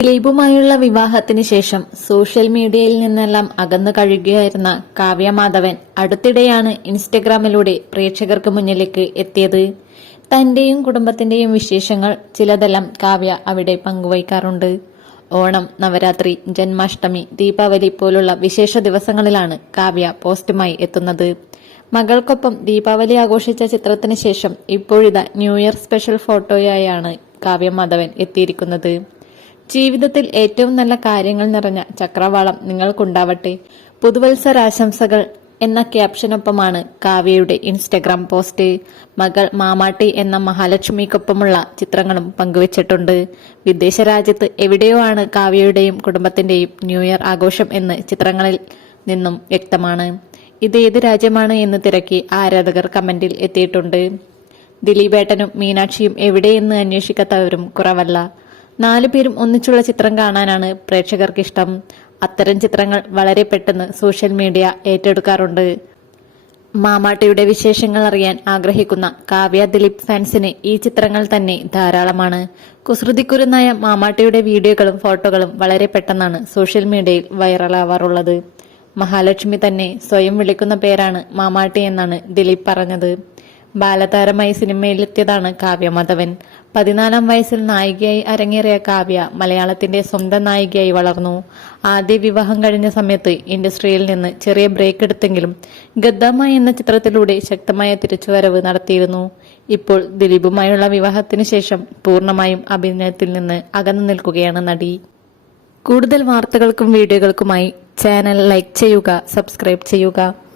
ദിലീപുമായുള്ള വിവാഹത്തിന് ശേഷം സോഷ്യൽ മീഡിയയിൽ നിന്നെല്ലാം അകന്നു കഴിയുകയായിരുന്ന കാവ്യ മാധവൻ അടുത്തിടെയാണ് ഇൻസ്റ്റഗ്രാമിലൂടെ പ്രേക്ഷകർക്ക് മുന്നിലേക്ക് എത്തിയത്. തന്റെയും കുടുംബത്തിന്റെയും വിശേഷങ്ങൾ ചിലതെല്ലാം കാവ്യ അവിടെ പങ്കുവയ്ക്കാറുണ്ട്. ഓണം നവരാത്രി ജന്മാഷ്ടമി ദീപാവലി പോലുള്ള വിശേഷ ദിവസങ്ങളിലാണ് കാവ്യ പോസ്റ്റുമായി എത്തുന്നത്. മകൾക്കൊപ്പം ദീപാവലി ആഘോഷിച്ച ചിത്രത്തിന് ശേഷം ഇപ്പോഴിതാ ന്യൂ ഇയർ സ്പെഷ്യൽ ഫോട്ടോയായാണ് കാവ്യ മാധവൻ എത്തിയിരിക്കുന്നത്. ജീവിതത്തിൽ ഏറ്റവും നല്ല കാര്യങ്ങൾ നിറഞ്ഞ ചക്രവാളം നിങ്ങൾക്കുണ്ടാവട്ടെ. പുതുവത്സരാശംസകൾ എന്ന ക്യാപ്ഷനൊപ്പമാണ് കാവ്യയുടെ ഇൻസ്റ്റഗ്രാം പോസ്റ്റ്. മകൾ മാമാട്ടി എന്ന മഹാലക്ഷ്മിക്കൊപ്പമുള്ള ചിത്രങ്ങളും പങ്കുവച്ചിട്ടുണ്ട്. വിദേശ രാജ്യത്ത് എവിടെയോ ആണ് കാവ്യയുടെയും കുടുംബത്തിന്റെയും ന്യൂ ഇയർ ആഘോഷം എന്ന് ചിത്രങ്ങളിൽ നിന്നും വ്യക്തമാണ്. ഇത് ഏത് രാജ്യമാണ് എന്ന് തിരക്കി ആരാധകർ കമന്റിൽ എത്തിയിട്ടുണ്ട്. ദിലീപേട്ടനും മീനാക്ഷിയും എവിടെയെന്ന് അന്വേഷിക്കാത്തവരും കുറവല്ല. നാലു പേരും ഒന്നിച്ചുള്ള ചിത്രം കാണാനാണ് പ്രേക്ഷകർക്ക് ഇഷ്ടം അത്തരം ചിത്രങ്ങൾ വളരെ പെട്ടെന്ന് സോഷ്യൽ മീഡിയ ഏറ്റെടുക്കാറുണ്ട്. മാമാട്ടിയുടെ വിശേഷങ്ങൾ അറിയാൻ ആഗ്രഹിക്കുന്ന കാവ്യ ദിലീപ് ഫാൻസിന് ഈ ചിത്രങ്ങൾ തന്നെ ധാരാളമാണ്. കുസൃതിക്കുരുന്നായ മാമാട്ടിയുടെ വീഡിയോകളും ഫോട്ടോകളും വളരെ പെട്ടെന്നാണ് സോഷ്യൽ മീഡിയയിൽ വൈറലാവാറുള്ളത്. മഹാലക്ഷ്മി തന്നെ സ്വയം വിളിക്കുന്ന പേരാണ് മാമാട്ടി എന്നാണ് ദിലീപ് പറഞ്ഞത്. ബാലതാരമായി സിനിമയിലെത്തിയതാണ് കാവ്യ മാധവൻ. പതിനാലാം വയസ്സിൽ നായികയായി അരങ്ങേറിയ കാവ്യ മലയാളത്തിന്റെ സ്വന്തം നായികയായി വളർന്നു. ആദ്യ വിവാഹം കഴിഞ്ഞ സമയത്ത് ഇൻഡസ്ട്രിയിൽ നിന്ന് ചെറിയ ബ്രേക്ക് എടുത്തെങ്കിലും ഗദ്ദാമ എന്ന ചിത്രത്തിലൂടെ ശക്തമായ തിരിച്ചുവരവ് നടത്തിയിരുന്നു. ഇപ്പോൾ ദിലീപുമായുള്ള വിവാഹത്തിന് ശേഷം പൂർണമായും അഭിനയത്തിൽ നിന്ന് അകന്നു നിൽക്കുകയാണ് നടി. കൂടുതൽ വാർത്തകൾക്കും വീഡിയോകൾക്കുമായി ചാനൽ ലൈക്ക് ചെയ്യുക സബ്സ്ക്രൈബ് ചെയ്യുക.